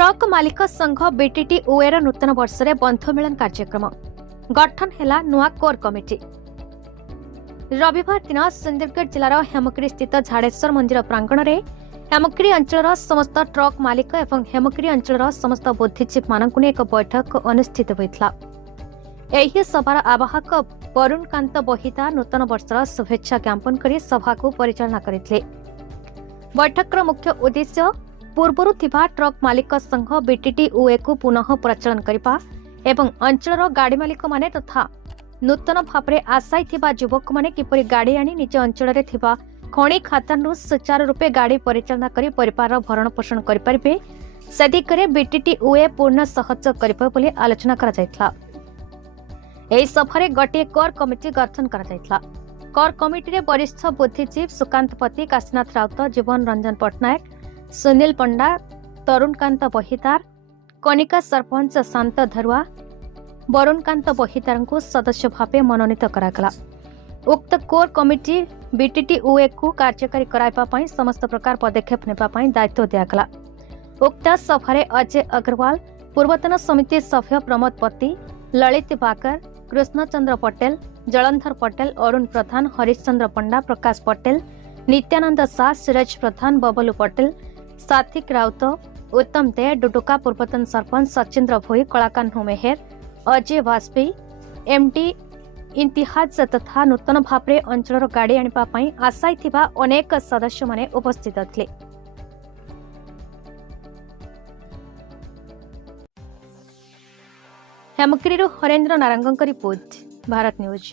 Truck मालिक संघ BTT ओएर नूतन वर्ष में बंध मिलन कार्यक्रम गठन है नुआ कोर कमिटी। रविवार दिन सुंदरगढ़ जिलार हेमगिरी स्थित झाड़ेश्वर मंदिर प्रांगण में हेमगिरी अंचल समस्त ट्रक मालिक और हेमगिरी अंचल समस्त बुद्धिजीवी मानक एक बैठक अनुष्ठित होता। यही सभार आवाहक वरुण कांत बहिता नूतन वर्षर शुभेच्छा ज्ञापन कर सभा को परिचालना करते। बैठकर मुख्य उद्देश्य पूर्वर थिबा ट्रक मालिक संघ बीटीटी ओए को पुनः प्रचलन करने एवं अंचल गाड़ी मालिक माने तथा नूतन भाव में आशायी थिबा युवक माने किपरि गाड़ी आनी निज अंचल में थिबा खणी खातानु सुचारू रूपे गाड़ी परिचालना करी परिवार भरण पोषण करिपारिबे से दिगरे बीटीटी ओए पूर्ण सहयोग करिबे बोली आलोचना करा जायथला। एही सभारे गटे कोर कमिटी गठन करा जायथला। कोर कमिटी रे वरिष्ठ बुद्धिजीवी सुकांत पति, काशीनाथ राउत, जीवन रंजन पट्टनायक, सुनील पंडा, तरुणकांत बहिदार, कनिका सरपंच शांत धरुआ, वरुणकांत बहिदार को सदस्य भाव मनोनीत करागला। उक्त कोर कमिटी बीटीटी ओए को कार्यकारी कराइबा पई समस्त प्रकार पदक्षेप नेबा पई दायित्व दियागला। उक्त सभारे अजय अग्रवाल, पूर्वतन समिति सभ्य प्रमोद पति, ललित बाकर, कृष्णचंद्र पटेल, जलंधर पटेल, अरुण प्रधान, हरिश्चंद्र पंडा, प्रकाश पटेल, नित्यानंद शाह, सिराज प्रधान, बबलू पटेल, सात्विक राउत, उत्तम दे, डुडुका पूर्वतन सरपंच सचिंद्र भोई, कलाकान्हु मेहर, अजय वाजपेयी, एमडी इंतिहाज तथा नूतन भाव में अंचल गाड़ी आनिबा पई आशायी थिबा अनेक सदस्य माने उपस्थित थिले। हेमगिरी हरेन्द्र नारंगଙ୍କ रिपोर्ट, भारत न्यूज।